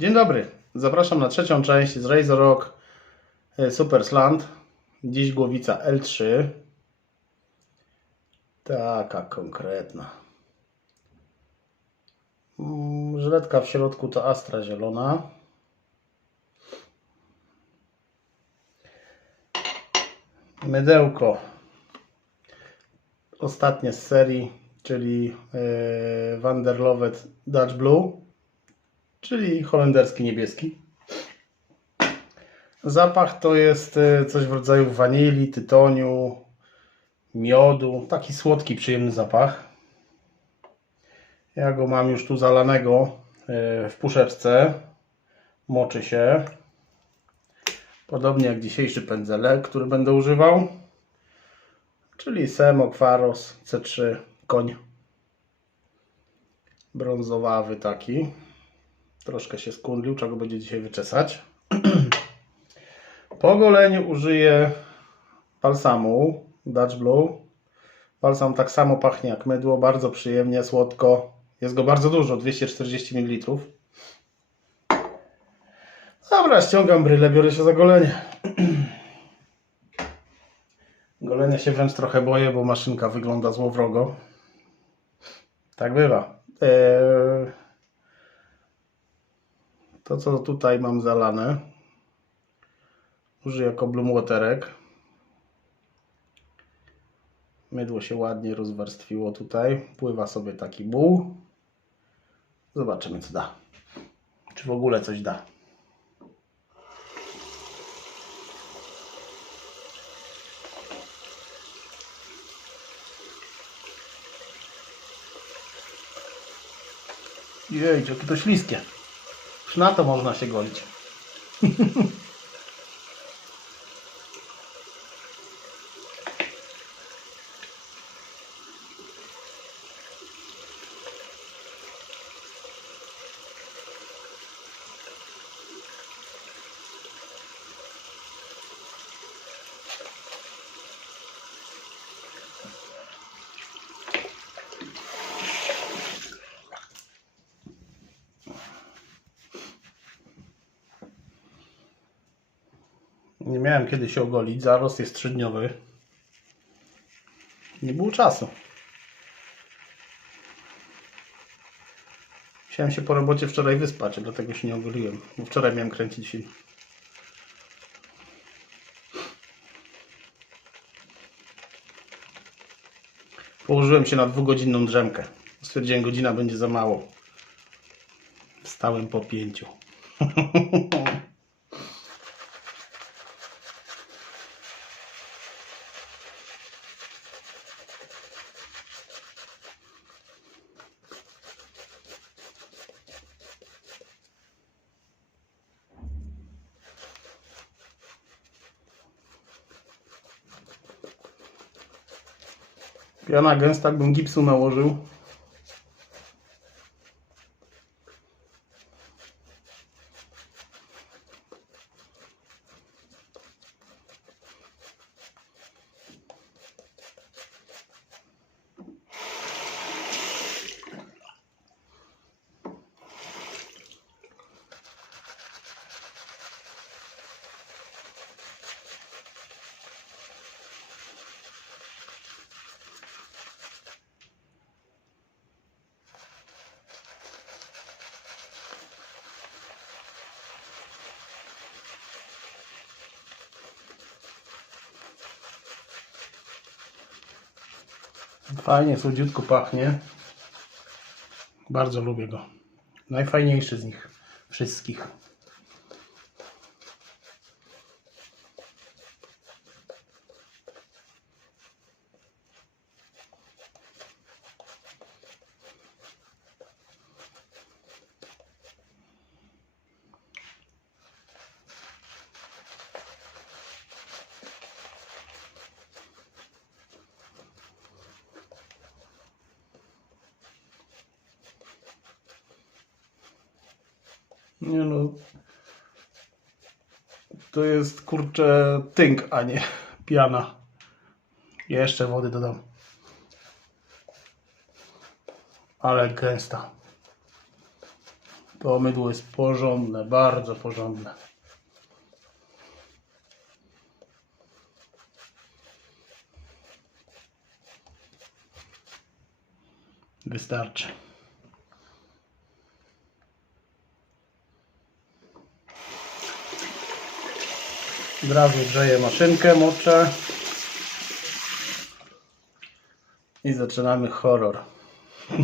Dzień dobry, zapraszam na trzecią część z Razor Rock e, Super Slant. Dziś głowica L3. Taka konkretna. Mm, Żyletka w środku to Astra zielona. Mydełko ostatnie z serii, czyli e, Vanderlovet Dutch Blue czyli holenderski niebieski. Zapach to jest e, coś w rodzaju wanilii, tytoniu, miodu. Taki słodki, przyjemny zapach. Ja go mam już tu zalanego e, w puszeczce. Moczy się. Podobnie jak dzisiejszy pędzelek, który będę używał. Czyli Semo, Quaros, C3, koń. Brązowawy taki. Troszkę się skundlił, czego będzie dzisiaj wyczesać. Po goleniu użyję balsamu Dutch Blue. Balsam tak samo pachnie jak mydło, bardzo przyjemnie, słodko. Jest go bardzo dużo, 240 ml. Dobra, ściągam brylę, biorę się za golenie. Golenia się wręcz trochę boję, bo maszynka wygląda złowrogo. Tak bywa. Eee... To, co tutaj mam zalane, użyję jako blumwaterek. Mydło się ładnie rozwarstwiło tutaj. Pływa sobie taki buł. Zobaczymy, co da. Czy w ogóle coś da. Jej, jakie to śliskie. Już na to można się golić. Nie miałem kiedy się ogolić. Zarost jest trzydniowy. Nie było czasu. Chciałem się po robocie wczoraj wyspać, dlatego się nie ogoliłem. Bo wczoraj miałem kręcić film. Położyłem się na dwugodzinną drzemkę. Stwierdziłem, godzina będzie za mało. Wstałem po pięciu. Piana gęsta, jakbym gipsu nałożył. Fajnie, słodziutko pachnie. Bardzo lubię go. Najfajniejszy z nich wszystkich. Nie no. To jest kurczę tynk, a nie piana. Jeszcze wody dodam. Ale gęsta. To mydło jest porządne, bardzo porządne. Wystarczy. Od razu grzeję maszynkę, moczę. I zaczynamy horror.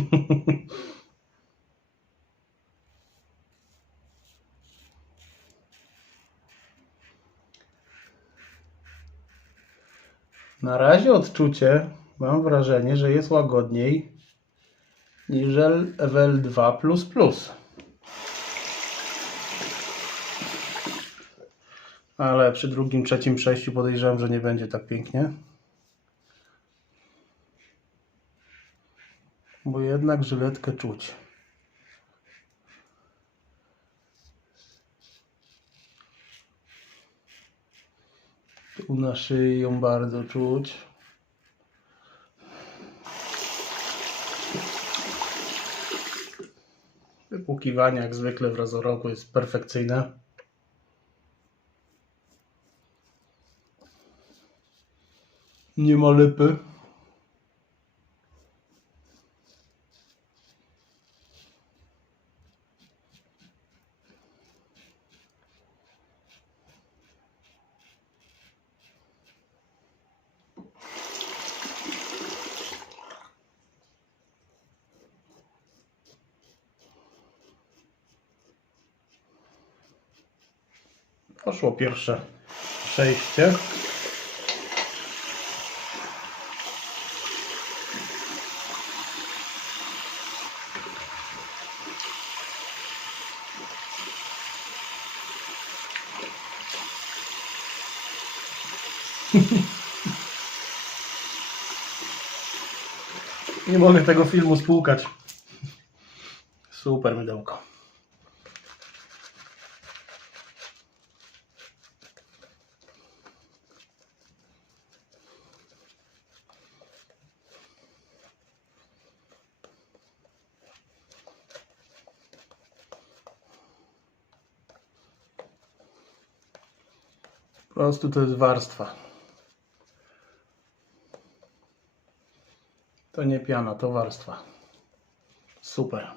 Na razie odczucie mam wrażenie, że jest łagodniej niż WL2. Ale przy drugim, trzecim przejściu podejrzewam, że nie będzie tak pięknie. Bo jednak żyletkę czuć. Tu na szyi ją bardzo czuć. Wypłukiwanie jak zwykle w razoroku jest perfekcyjne. Nie ma lipy. Poszło pierwsze przejście. Nie mogę tego filmu spłukać. Super mydełko. Po prostu to jest warstwa. To nie piana, to warstwa. Super.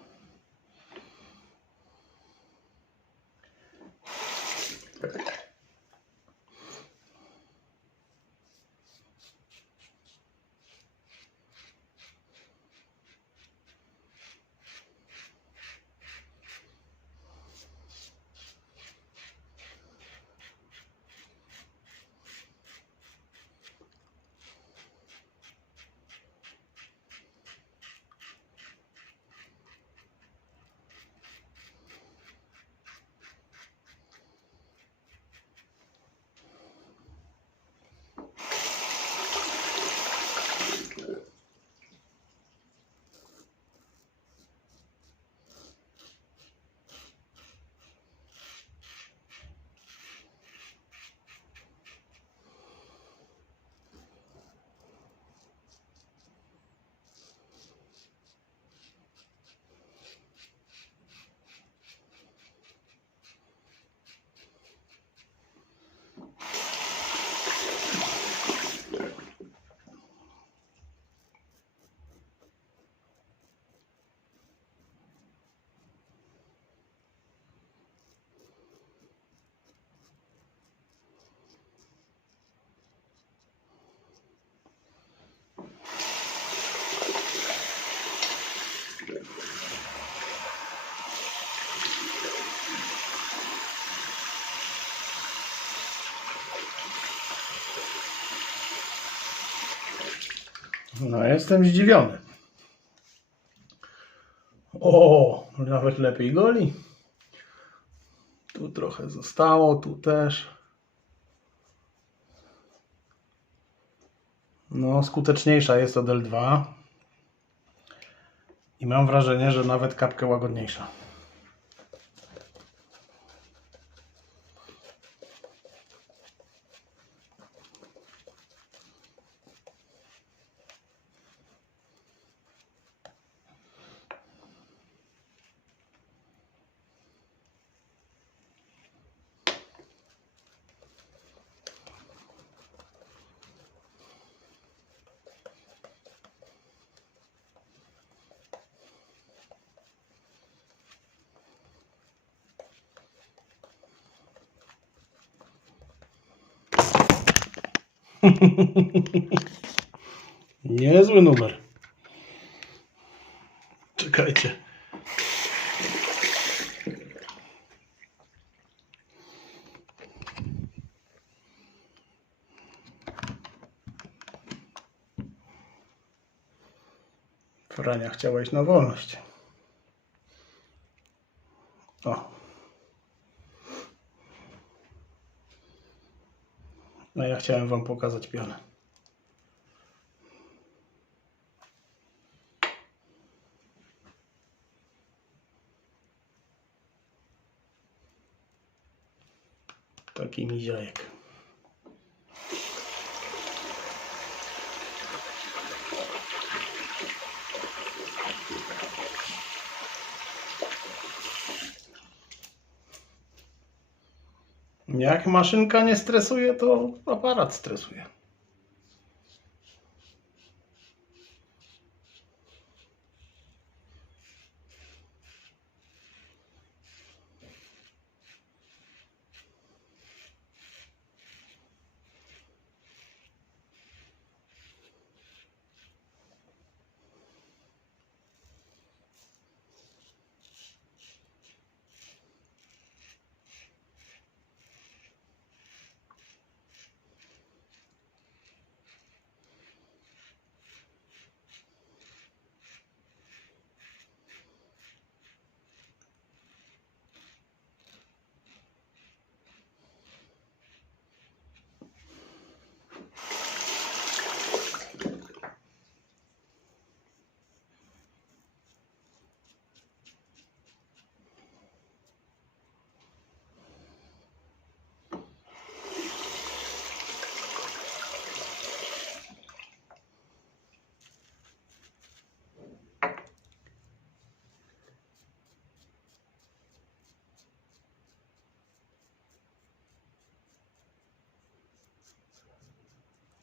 No, jestem zdziwiony. O, nawet lepiej goli. Tu trochę zostało, tu też. No, skuteczniejsza jest od L2. I mam wrażenie, że nawet kapkę łagodniejsza. Niezły numer. Czekajcie. Frania chciała iść na wolność. O. No ja chciałem wam pokazać pionę. Taki miziajek. Jak maszynka nie stresuje, to aparat stresuje.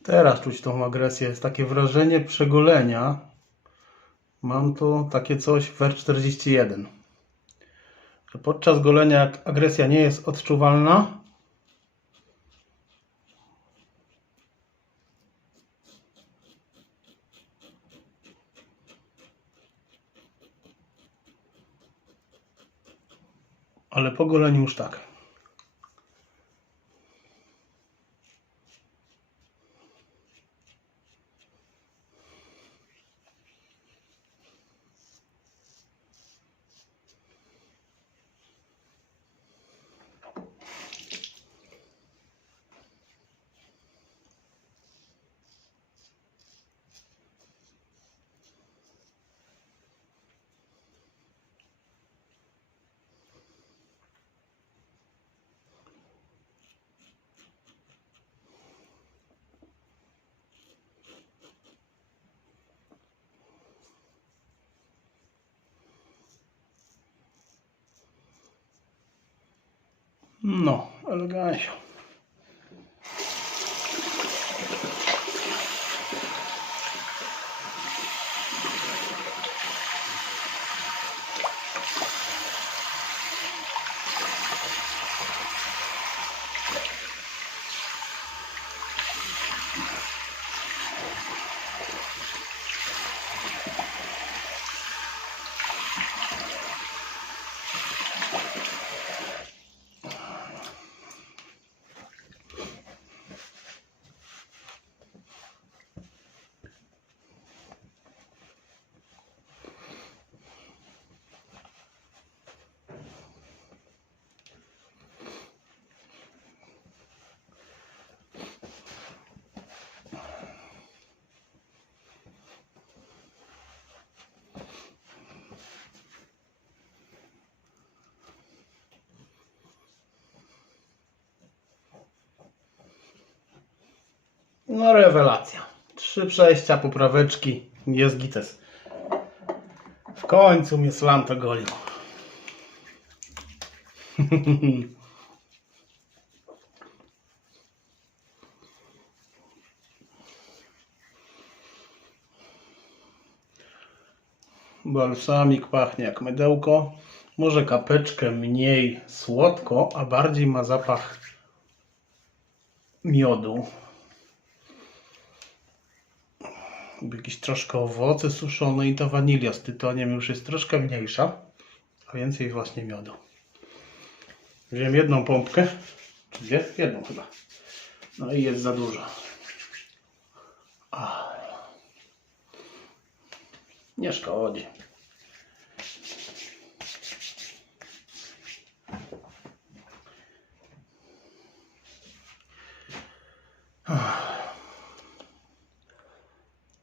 Teraz czuć tą agresję. Jest takie wrażenie przegolenia. Mam tu takie coś w R41. Że podczas golenia, agresja nie jest odczuwalna, ale po goleniu już tak. No, elegancio. No rewelacja. Trzy przejścia, popraweczki, jest gites. W końcu mnie slam to golił. Balsamik pachnie jak mydełko. Może kapeczkę mniej słodko, a bardziej ma zapach miodu. Jakieś troszkę owoce suszone i ta wanilia z tytoniem już jest troszkę mniejsza, a więcej właśnie miodu. Wziąłem jedną pompkę, czy dwie? Jedną chyba. No i jest za dużo. Nie szkodzi.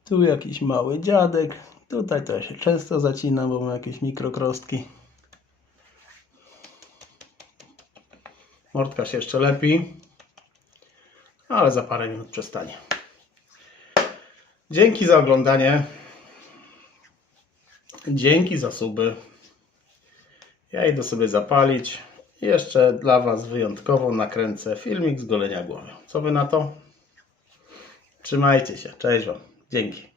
Tu jakiś mały dziadek. Tutaj to ja się często zacina, bo ma jakieś mikrokrostki. Mordka się jeszcze lepi, ale za parę minut przestanie. Dzięki za oglądanie. Dzięki za suby. Ja idę sobie zapalić. Jeszcze dla Was wyjątkowo nakręcę filmik z golenia głowy. Co Wy na to? Trzymajcie się. Cześć Wam. Dzięki.